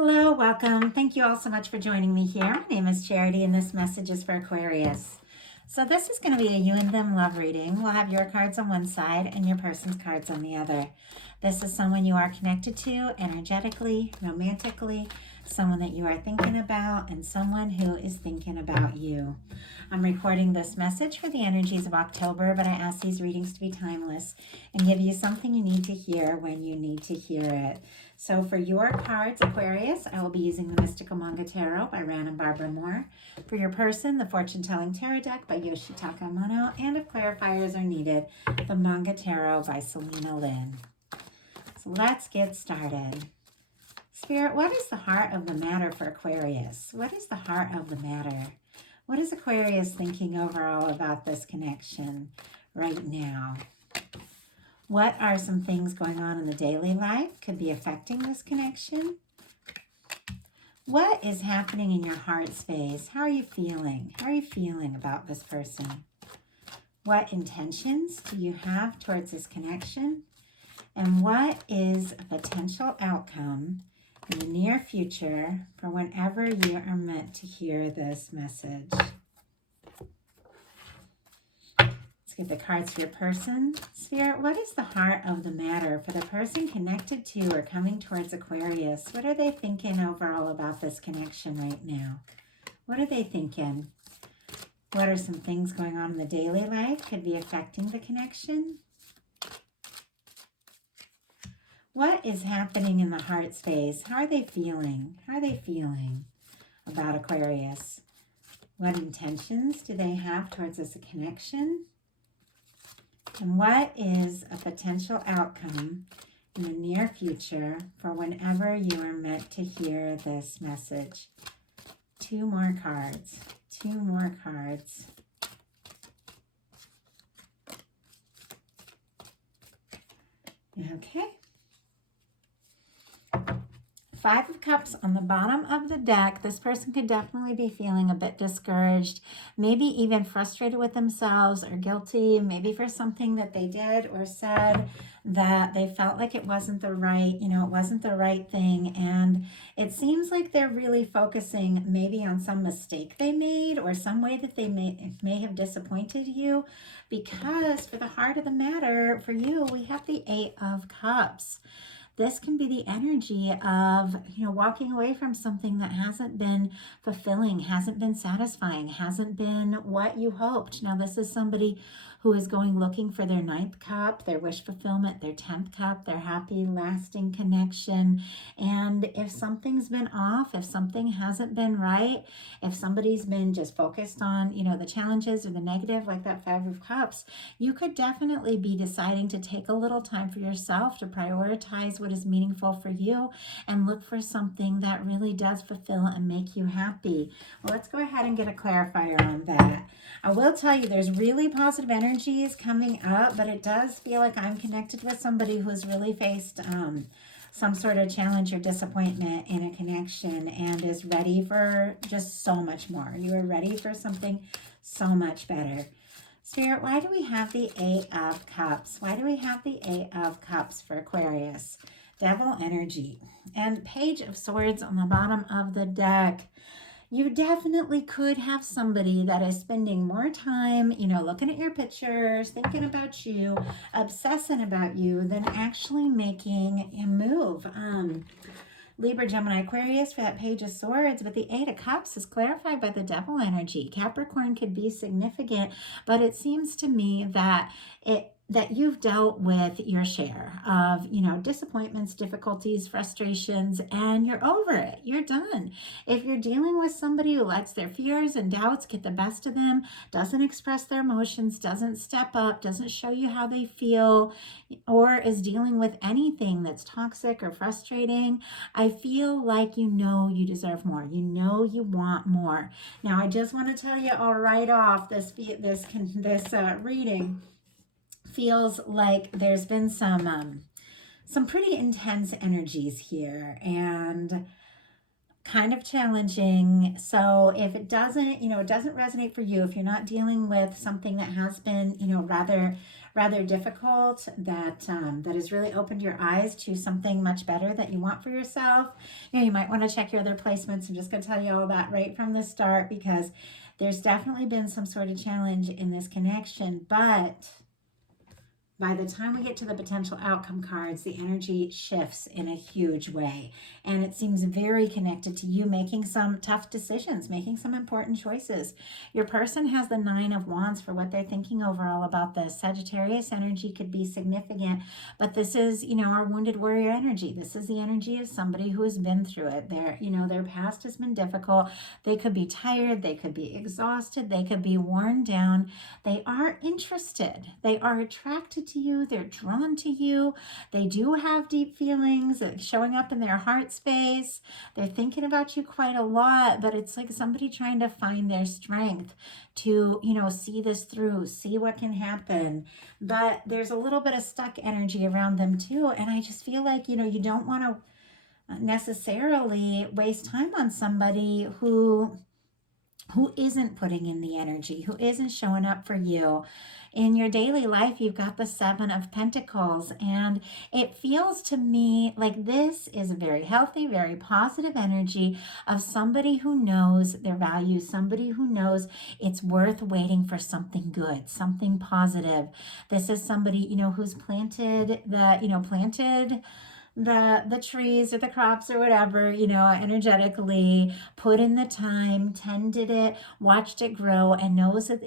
Hello, welcome. Thank you all so much for joining me here. My name is Charity, and this message is for Aquarius. So this is going to be a you and them love reading. We'll have your cards on one side and your person's cards on the other. This is someone you are connected to energetically, romantically, someone that you are thinking about, and someone who is thinking about you. I'm recording this message for the energies of October, but I ask these readings to be timeless and give you something you need to hear when you need to hear it. So for your cards, Aquarius, I will be using the Mystical Manga Tarot by Ran and Barbara Moore. For your person, the Fortune Telling Tarot Deck by Yoshitaka Amano. And if clarifiers are needed, the Manga Tarot by Selena Lynn. So let's get started. Spirit, what is the heart of the matter for Aquarius? What is the heart of the matter? What is Aquarius thinking overall about this connection right now? What are some things going on in the daily life could be affecting this connection? What is happening in your heart space? How are you feeling? How are you feeling about this person? What intentions do you have towards this connection? And what is a potential outcome in the near future for whenever you are meant to hear this message? Get the cards for your person. Spirit, what is the heart of the matter for the person connected to or coming towards Aquarius? What are they thinking overall about this connection right now? What are they thinking? What are some things going on in the daily life could be affecting the connection? What is happening in the heart space? How are they feeling? How are they feeling about Aquarius? What intentions do they have towards this connection? And what is a potential outcome in the near future for whenever you are meant to hear this message? Two more cards. Two more cards. Okay. Five of Cups on the bottom of the deck. This person could definitely be feeling a bit discouraged, maybe even frustrated with themselves or guilty, maybe for something that they did or said that they felt like it wasn't the right, it wasn't the right thing. And it seems like they're really focusing maybe on some mistake they made or some way that they may have disappointed you, because for the heart of the matter for you, we have the Eight of Cups. This can be the energy of, walking away from something that hasn't been fulfilling, hasn't been satisfying, hasn't been what you hoped. Now, this is somebody who is going looking for their 9th cup, their wish fulfillment, their 10th cup, their happy, lasting connection. And if something's been off, if something hasn't been right, if somebody's been just focused on, the challenges or the negative, like that 5 of Cups, you could definitely be deciding to take a little time for yourself to prioritize what is meaningful for you and look for something that really does fulfill and make you happy. Well, let's go ahead and get a clarifier on that. I will tell you there's really positive energies coming up, but it does feel like I'm connected with somebody who's really faced some sort of challenge or disappointment in a connection and is ready for just so much more. You are ready for something so much better. Spirit, why do we have the Eight of Cups? Why do we have the Eight of Cups for Aquarius? Devil energy and Page of Swords on the bottom of the deck. You definitely could have somebody that is spending more time, looking at your pictures, thinking about you, obsessing about you, than actually making a move. Libra, Gemini, Aquarius for that Page of Swords, but the Eight of Cups is clarified by the Devil energy. Capricorn could be significant, but it seems to me that you've dealt with your share of, disappointments, difficulties, frustrations, and you're over it. You're done. If you're dealing with somebody who lets their fears and doubts get the best of them, doesn't express their emotions, doesn't step up, doesn't show you how they feel, or is dealing with anything that's toxic or frustrating, I feel like you deserve more. You want more. Now, I just want to tell you all right off, this reading feels like there's been some pretty intense energies here and kind of challenging. So if it doesn't, it doesn't resonate for you, if you're not dealing with something that has been, rather rather difficult, that that has really opened your eyes to something much better that you want for yourself. You know, you might want to check your other placements. I'm just going to tell you all that right from the start, because there's definitely been some sort of challenge in this connection, but by the time we get to the potential outcome cards, the energy shifts in a huge way. And it seems very connected to you making some tough decisions, making some important choices. Your person has the 9 of Wands for what they're thinking overall about this. Sagittarius energy could be significant, but this is, you know, our wounded warrior energy. This is the energy of somebody who has been through it. Their past has been difficult. They could be tired. They could be exhausted. They could be worn down. They are interested. They are attracted to you. They're drawn to you. They do have deep feelings showing up in their heart space. They're thinking about you quite a lot, but it's like somebody trying to find their strength to, you know, see this through, see what can happen. But there's a little bit of stuck energy around them too. And I just feel like, you know, you don't want to necessarily waste time on somebody who isn't putting in the energy, who isn't showing up for you. In your daily life, you've got the 7 of Pentacles, and it feels to me like this is a very healthy, very positive energy of somebody who knows their value, somebody who knows it's worth waiting for something good, something positive. This is somebody, you know, who's planted the trees or the crops or whatever, you know, energetically, put in the time, tended it, watched it grow, and knows that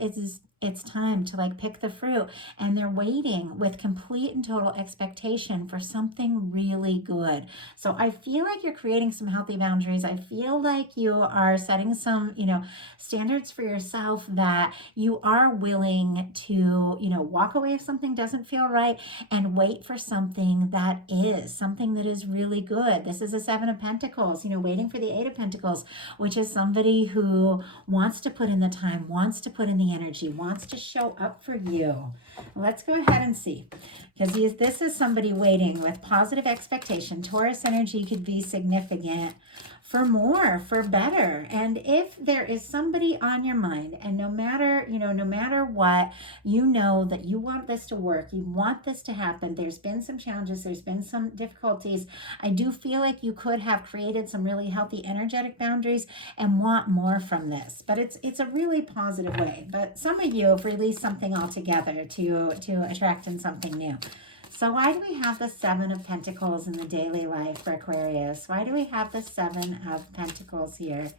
it's time to like pick the fruit. And they're waiting with complete and total expectation for something really good. So I feel like you're creating some healthy boundaries. I feel like you are setting some, you know, standards for yourself, that you are willing to, you know, walk away if something doesn't feel right and wait for something that is really good. This is a 7 of Pentacles, you know, waiting for the 8 of Pentacles, which is somebody who wants to put in the time, wants to put in the energy, wants to show up for you. Let's go ahead and see, because this is somebody waiting with positive expectation. Taurus energy could be significant for more, for better. And if there is somebody on your mind, and no matter what, you know that you want this to work, you want this to happen, there's been some challenges, there's been some difficulties, I do feel like you could have created some really healthy energetic boundaries and want more from this. But it's a really positive way. But some of you have released something altogether to attract in something new. So why do we have the 7 of Pentacles in the daily life for Aquarius? Why do we have the 7 of Pentacles here?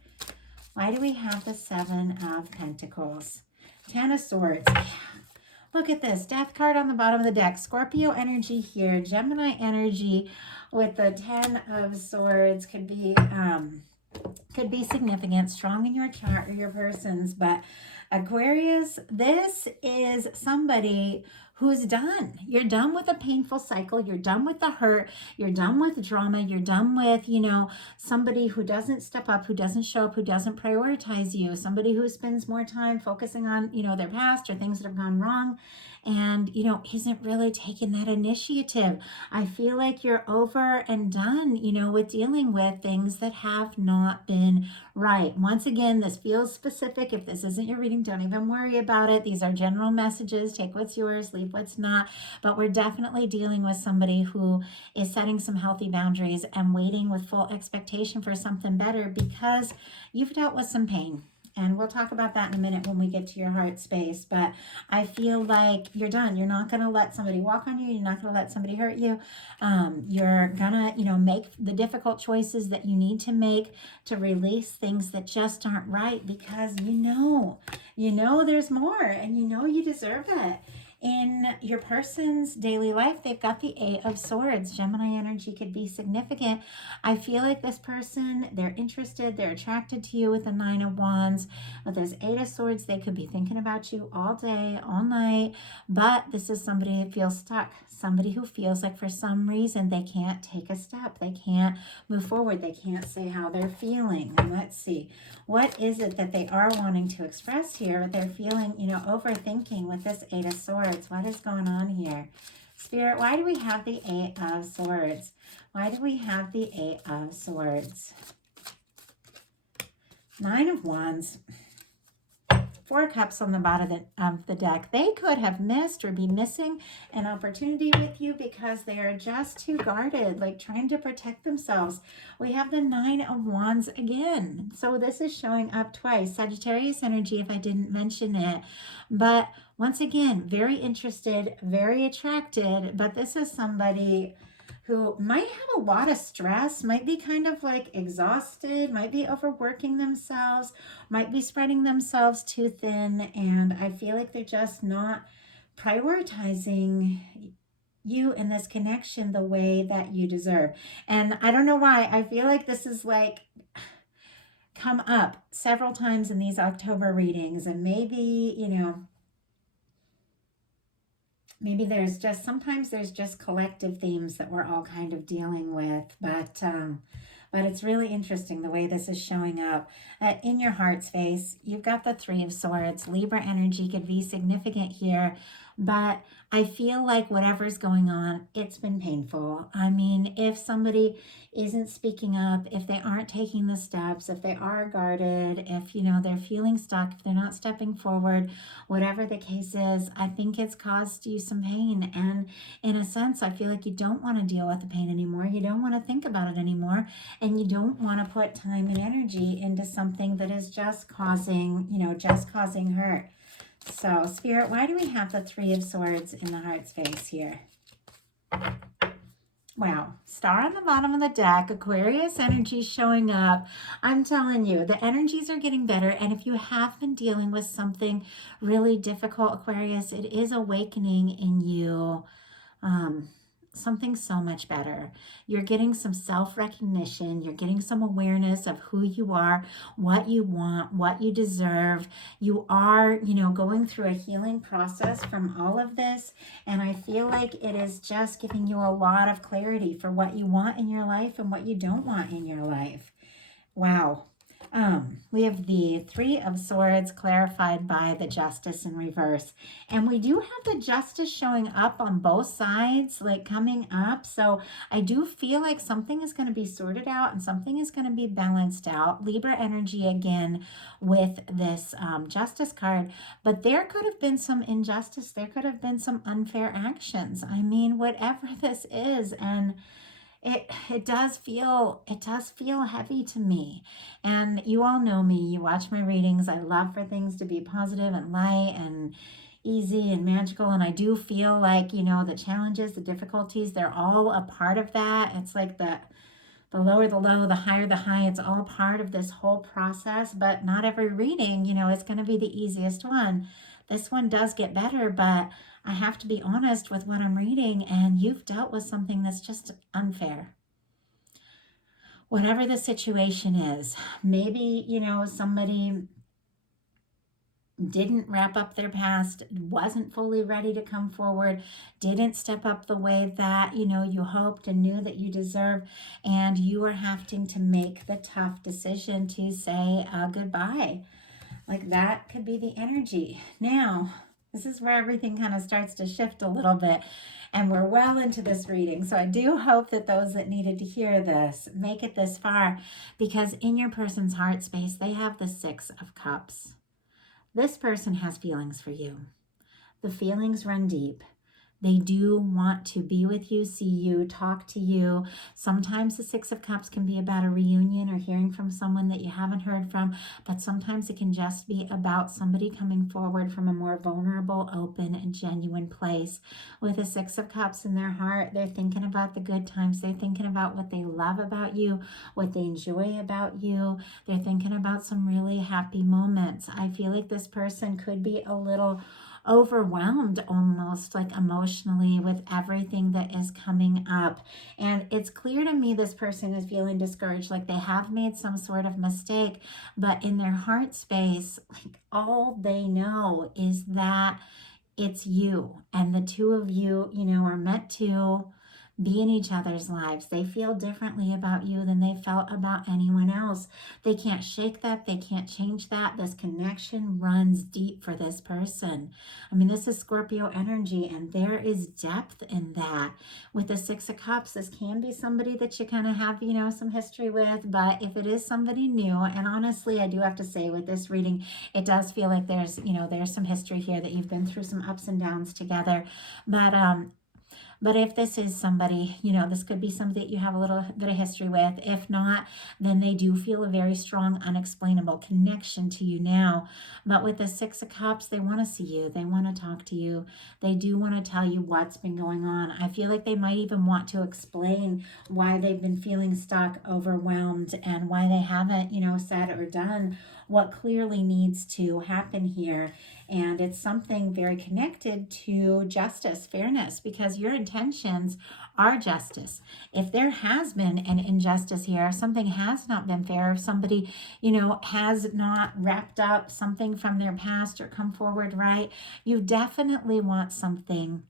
Why do we have the 7 of Pentacles? 10 of Swords. Look at this. Death card on the bottom of the deck. Scorpio energy here. Gemini energy with the 10 of Swords could be significant, strong in your chart or your person's. But Aquarius, this is somebody who's done. You're done with a painful cycle. You're done with the hurt. You're done with drama. You're done with, you know, somebody who doesn't step up, who doesn't show up, who doesn't prioritize you, somebody who spends more time focusing on, you know, their past or things that have gone wrong, and, you know, isn't really taking that initiative. I feel like you're over and done, you know, with dealing with things that have not been right. Once again, this feels specific. If this isn't your reading, don't even worry about it. These are general messages. Take what's yours, leave what's not. But we're definitely dealing with somebody who is setting some healthy boundaries and waiting with full expectation for something better, because you've dealt with some pain. And we'll talk about that in a minute when we get to your heart space. But I feel like you're done. You're not going to let somebody walk on you. You're not going to let somebody hurt you. You're going to, you know, make the difficult choices that you need to make to release things that just aren't right, because you know there's more, and you know you deserve it. In your person's daily life, they've got the 8 of Swords. Gemini energy could be significant. I feel like this person, they're interested, they're attracted to you with the 9 of Wands. With this 8 of Swords, they could be thinking about you all day, all night. But this is somebody that feels stuck. Somebody who feels like for some reason they can't take a step. They can't move forward. They can't say how they're feeling. And let's see. What is it that they are wanting to express here? They're feeling, you know, overthinking with this 8 of Swords. What is going on here? Spirit, why do we have the 8 of Swords? Why do we have the 8 of Swords? 9 of Wands. Four of Cups on the bottom of the deck. They could have missed or be missing an opportunity with you because they are just too guarded, like trying to protect themselves. We have the Nine of Wands again. So this is showing up twice. Sagittarius energy, if I didn't mention it. But once again, very interested, very attracted, but this is somebody who might have a lot of stress, might be kind of like exhausted, might be overworking themselves, might be spreading themselves too thin, and I feel like they're just not prioritizing you in this connection the way that you deserve. And I don't know why, I feel like this is like come up several times in these October readings, and maybe, you know, maybe there's just, sometimes there's just collective themes that we're all kind of dealing with, but it's really interesting the way this is showing up. In your heart space, you've got the Three of Swords. Libra energy could be significant here, but I feel like whatever's going on, it's been painful. I mean, if somebody isn't speaking up, if they aren't taking the steps, if they are guarded, if, you know, they're feeling stuck, if they're not stepping forward, whatever the case is, I think it's caused you some pain. And in a sense, I feel like you don't want to deal with the pain anymore. You don't want to think about it anymore. And you don't want to put time and energy into something that is just causing, you know, just causing hurt. So, Spirit, why do we have the Three of Swords in the heart space here? Wow. Star on the bottom of the deck. Aquarius energy showing up. I'm telling you, the energies are getting better. And if you have been dealing with something really difficult, Aquarius, it is awakening in you. Something so much better. You're getting some self-recognition. You're getting some awareness of who you are, what you want, what you deserve. You are, you know, going through a healing process from all of this. And I feel like it is just giving you a lot of clarity for what you want in your life and what you don't want in your life. Wow. We have the Three of Swords clarified by the Justice in reverse. And we do have the Justice showing up on both sides, like coming up. So I do feel like something is going to be sorted out and something is going to be balanced out. Libra energy again with this Justice card. But there could have been some injustice. There could have been some unfair actions. I mean, whatever this is, and it does feel heavy to me. And you all know me, you watch my readings. I love for things to be positive and light and easy and magical. And I do feel like, you know, the challenges, the difficulties, they're all a part of that. It's like the lower the low, the higher the high. It's all part of this whole process. But not every reading, you know, is going to be the easiest one. This one does get better, but I have to be honest with what I'm reading, and you've dealt with something that's just unfair. Whatever the situation is, maybe, you know, somebody didn't wrap up their past, wasn't fully ready to come forward, didn't step up the way that, you know, you hoped and knew that you deserved, and you are having to make the tough decision to say goodbye. Like, that could be the energy. Now, this is where everything kind of starts to shift a little bit, and we're well into this reading. So I do hope that those that needed to hear this make it this far, because in your person's heart space, they have the Six of Cups. This person has feelings for you. The feelings run deep. They do want to be with you, see you, talk to you. Sometimes the Six of Cups can be about a reunion or hearing from someone that you haven't heard from, but sometimes it can just be about somebody coming forward from a more vulnerable, open, and genuine place. With the Six of Cups in their heart, they're thinking about the good times. They're thinking about what they love about you, what they enjoy about you. They're thinking about some really happy moments. I feel like this person could be a little overwhelmed almost, like emotionally, with everything that is coming up. And it's clear to me this person is feeling discouraged, like they have made some sort of mistake, but in their heart space, like all they know is that it's you, and the two of you, you know, are meant to be in each other's lives. They feel differently about you than they felt about anyone else. They can't shake that. They can't change that. This connection runs deep for this person. I mean, this is Scorpio energy, and there is depth in that. With the Six of Cups, this can be somebody that you kind of have, you know, some history with, but if it is somebody new, and honestly, I do have to say with this reading, it does feel like there's, you know, there's some history here that you've been through some ups and downs together. But if this is somebody, you know, this could be somebody that you have a little bit of history with. If not, then they do feel a very strong, unexplainable connection to you now. But with the Six of Cups, they want to see you. They want to talk to you. They do want to tell you what's been going on. I feel like they might even want to explain why they've been feeling stuck, overwhelmed, and why they haven't, you know, said or done what clearly needs to happen here. And it's something very connected to justice, fairness, because your intentions are justice. If there has been an injustice here, something has not been fair, if somebody, you know, has not wrapped up something from their past or come forward right, you definitely want something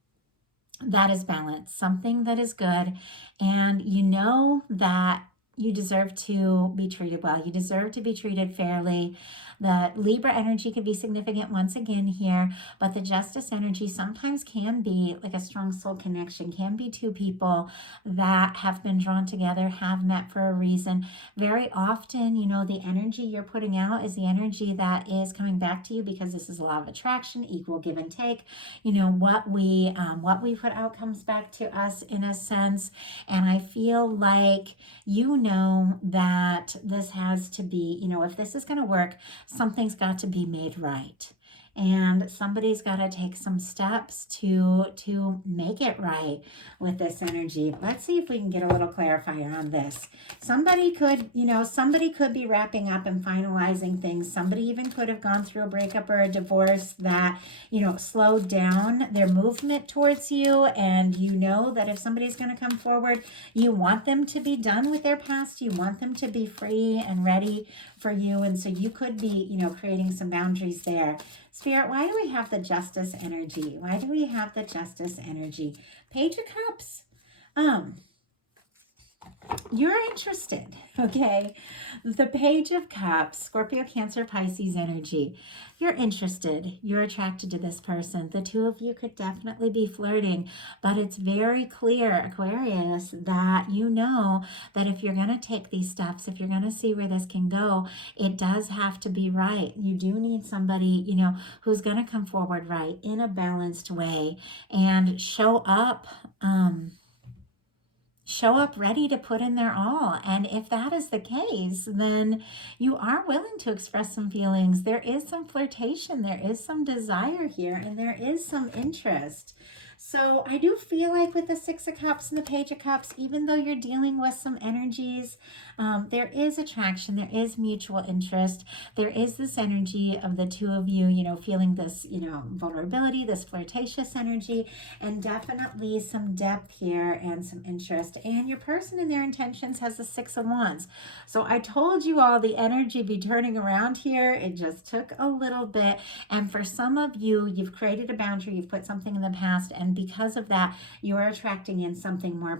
that is balanced, something that is good, and you know that you deserve to be treated well. You deserve to be treated fairly. The Libra energy could be significant once again here, but the justice energy sometimes can be like a strong soul connection, can be two people that have been drawn together, have met for a reason. Very often, you know, the energy you're putting out is the energy that is coming back to you, because this is a law of attraction, equal give and take. You know, what we put out comes back to us in a sense. And I feel like you know that this has to be, you know, if this is going to work, something's got to be made right. And somebody's got to take some steps to make it right with this energy. Let's see if we can get a little clarifier on this. Somebody could, you know, somebody could be wrapping up and finalizing things. Somebody even could have gone through a breakup or a divorce that, you know, slowed down their movement towards you. And you know that if somebody's going to come forward, you want them to be done with their past. You want them to be free and ready for you. And so you could be, you know, creating some boundaries there. Spirit, why do we have the justice energy? Why do we have the justice energy? Page of Cups. You're interested, okay? The Page of Cups, Scorpio, Cancer, Pisces energy. You're interested. You're attracted to this person. The two of you could definitely be flirting, but it's very clear, Aquarius, that you know that if you're going to take these steps, if you're going to see where this can go, it does have to be right. You do need somebody, you know, who's going to come forward right in a balanced way and show up ready to put in their all. And if that is the case, then you are willing to express some feelings. There is some flirtation, there is some desire here, and there is some interest. So I do feel like with the Six of Cups and the Page of Cups, even though you're dealing with some energies, there is attraction, there is mutual interest, there is this energy of the two of you, you know, feeling this, you know, vulnerability, this flirtatious energy, and definitely some depth here and some interest. And your person and their intentions has the Six of Wands. So I told you all the energy be turning around here. It just took a little bit. And for some of you, you've created a boundary, you've put something in the past, and because of that, you are attracting in something more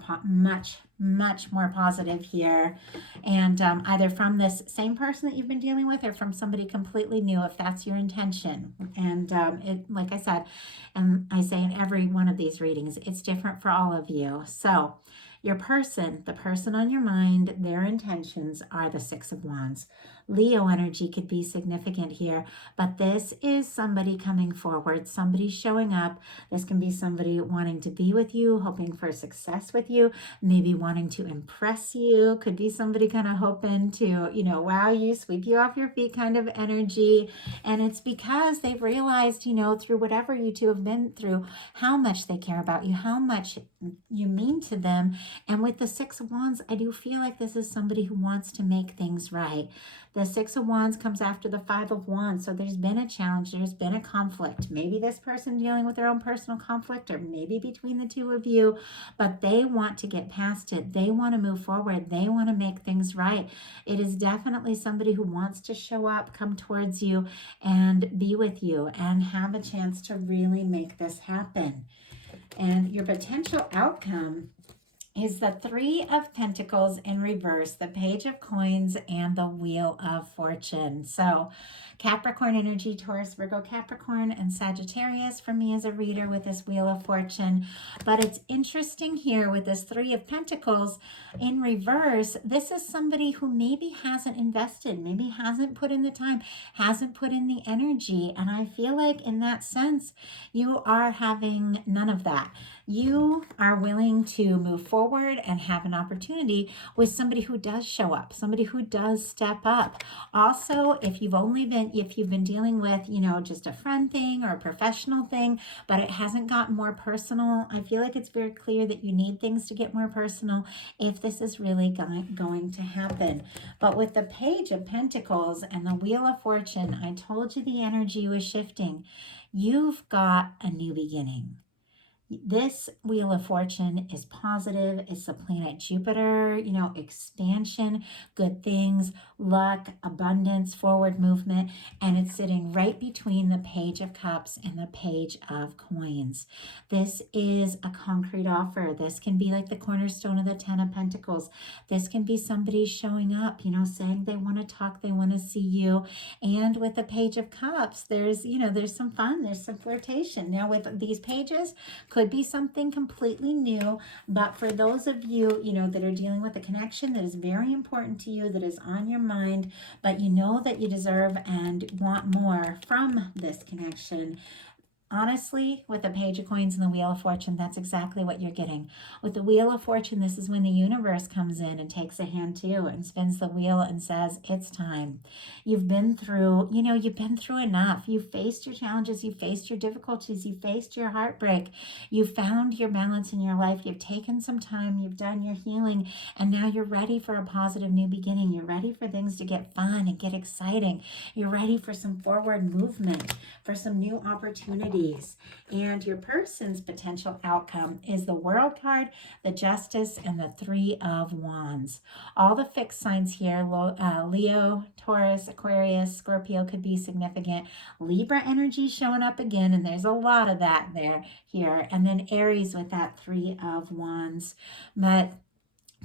much more positive here, and either from this same person that you've been dealing with or from somebody completely new, if that's your intention. And it, like I said, and I say in every one of these readings, it's different for all of you. So your person, the person on your mind, their intentions are the Six of Wands. Leo energy could be significant here, but this is somebody coming forward, somebody showing up. This can be somebody wanting to be with you, hoping for success with you, maybe wanting to impress you. Could be somebody kind of hoping to, you know, wow you, sweep you off your feet kind of energy. And it's because they've realized, you know, through whatever you two have been through, how much they care about you, how much you mean to them. And with the Six of Wands, I do feel like this is somebody who wants to make things right. The Six of Wands comes after the Five of Wands. So there's been a challenge. There's been a conflict. Maybe this person dealing with their own personal conflict, or maybe between the two of you, but they want to get past it. They want to move forward. They want to make things right. It is definitely somebody who wants to show up, come towards you, and be with you, and have a chance to really make this happen. And your potential outcome is the Three of Pentacles in reverse, the Page of Coins, and the Wheel of Fortune. So Capricorn energy, Taurus, Virgo, Capricorn, and Sagittarius for me as a reader with this Wheel of Fortune. But it's interesting here with this Three of Pentacles in reverse. This is somebody who maybe hasn't invested, maybe hasn't put in the time, hasn't put in the energy. And I feel like in that sense, you are having none of that. You are willing to move forward and have an opportunity with somebody who does show up, somebody who does step up. Also, if you've been dealing with, just a friend thing or a professional thing, but it hasn't gotten more personal, I feel like it's very clear that you need things to get more personal if this is really going to happen. But with the Page of Pentacles and the Wheel of Fortune, I told you the energy was shifting. You've got a new beginning. This Wheel of Fortune is positive. It's the planet Jupiter, expansion, good things, luck, abundance, forward movement, and it's sitting right between the Page of Cups and the Page of Coins. This is a concrete offer. This can be like the cornerstone of the Ten of Pentacles. This can be somebody showing up, saying they want to talk, they want to see you. And with the Page of Cups, there's some fun, there's some flirtation. Now with these pages, could be something completely new, but for those of you, that are dealing with a connection that is very important to you, that is on your mind, but you know that you deserve and want more from this connection. Honestly, with the Page of Coins and the Wheel of Fortune, that's exactly what you're getting. With the Wheel of Fortune, this is when the universe comes in and takes a hand too and spins the wheel and says, it's time. You've been through enough. You've faced your challenges. You've faced your difficulties. You've faced your heartbreak. You've found your balance in your life. You've taken some time. You've done your healing. And now you're ready for a positive new beginning. You're ready for things to get fun and get exciting. You're ready for some forward movement, for some new opportunities. And your person's potential outcome is the World card, the Justice, and the Three of Wands. All the fixed signs here, Leo, Taurus, Aquarius, Scorpio could be significant. Libra energy showing up again, and there's a lot of that here. And then Aries with that Three of Wands. But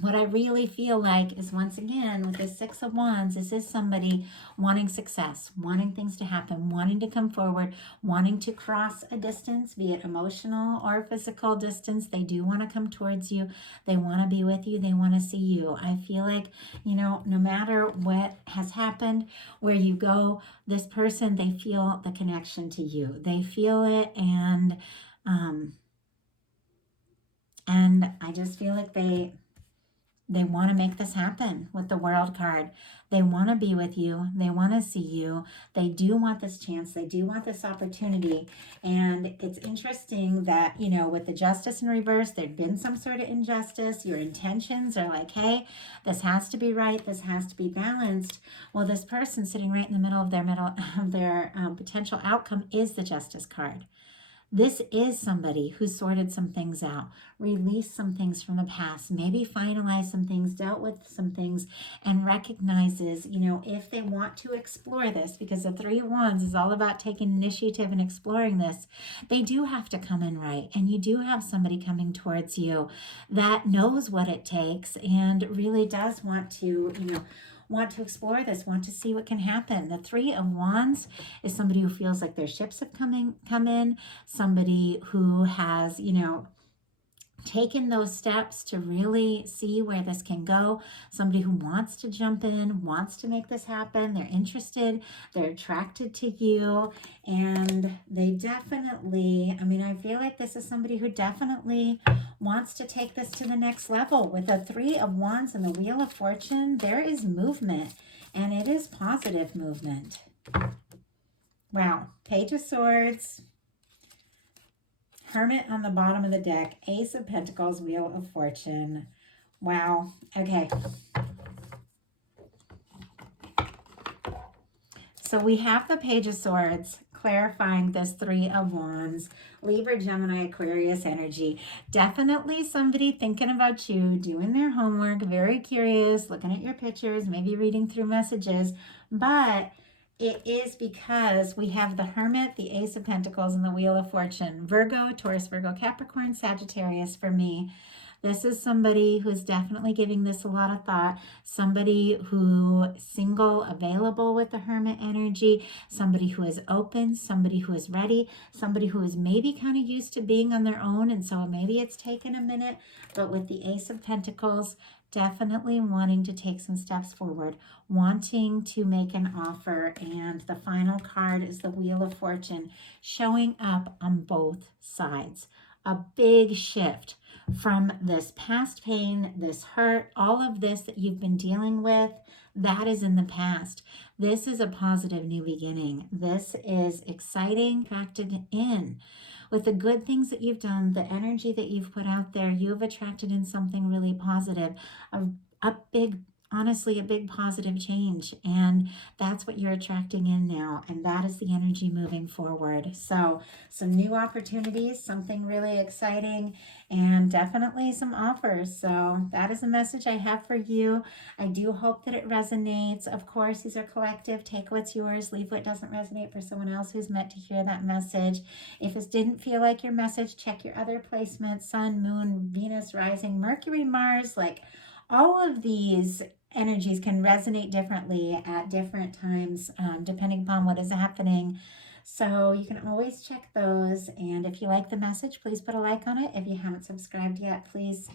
what I really feel like is, once again, with this Six of Wands, this is somebody wanting success, wanting things to happen, wanting to come forward, wanting to cross a distance, be it emotional or physical distance. They do want to come towards you. They want to be with you. They want to see you. I feel like, no matter what has happened, where you go, this person, they feel the connection to you. They feel it, and I just feel like they want to make this happen with the World card. They want to be with you. They want to see you. They do want this chance. They do want this opportunity. And it's interesting that, with the Justice in reverse, there'd been some sort of injustice. Your intentions are like, hey, this has to be right. This has to be balanced. Well, this person sitting right in the middle of their potential outcome is the Justice card. This is somebody who sorted some things out, released some things from the past, maybe finalized some things, dealt with some things, and recognizes, if they want to explore this, because the Three of Wands is all about taking initiative and exploring this, they do have to come in right. And you do have somebody coming towards you that knows what it takes and really does want to, want to explore this, want to see what can happen. The Three of Wands is somebody who feels like their ships have come in, somebody who has, taken those steps to really see where this can go, somebody who wants to jump in, wants to make this happen. They're interested, they're attracted to you, and they definitely, I feel like this is somebody who definitely wants to take this to the next level. With the Three of Wands and the Wheel of Fortune, there is movement, and it is positive movement. Wow. Page of Swords, Hermit on the bottom of the deck, Ace of Pentacles, Wheel of Fortune. Wow. Okay. So we have the Page of Swords clarifying this Three of Wands, Libra, Gemini, Aquarius energy. Definitely somebody thinking about you, doing their homework, very curious, looking at your pictures, maybe reading through messages, but it is because we have the Hermit, the Ace of Pentacles, and the Wheel of Fortune. Virgo, Taurus, Virgo, Capricorn, Sagittarius for me. This is somebody who's definitely giving this a lot of thought, somebody who single, available with the Hermit energy, somebody who is open, somebody who is ready, somebody who is maybe kind of used to being on their own, and so maybe it's taken a minute, but with the Ace of Pentacles, definitely wanting to take some steps forward, wanting to make an offer, and the final card is the Wheel of Fortune, showing up on both sides. A big shift from this past pain, this hurt, all of this that you've been dealing with, that is in the past. This is a positive new beginning. This is exciting, attracted in. With the good things that you've done, the energy that you've put out there, you have attracted in something really positive, a big, honestly, a big positive change. And that's what you're attracting in now. And that is the energy moving forward. So some new opportunities, something really exciting, and definitely some offers. So that is a message I have for you. I do hope that it resonates. Of course, these are collective. Take what's yours, leave what doesn't resonate for someone else who's meant to hear that message. If it didn't feel like your message, check your other placements: Sun, Moon, Venus, Rising, Mercury, Mars. Like, all of these energies can resonate differently at different times, depending upon what is happening. So you can always check those. And if you like the message, please put a like on it. If you haven't subscribed yet, please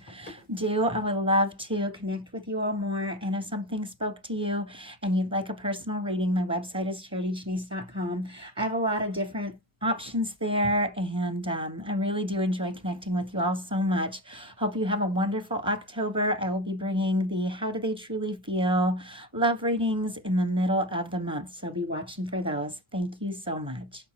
do. I would love to connect with you all more. And if something spoke to you and you'd like a personal reading, my website is charityjanice.com. I have a lot of different options there, and I really do enjoy connecting with you all so much. Hope you have a wonderful October. I will be bringing the How Do They Truly Feel love readings in the middle of the month, so be watching for those. Thank you so much.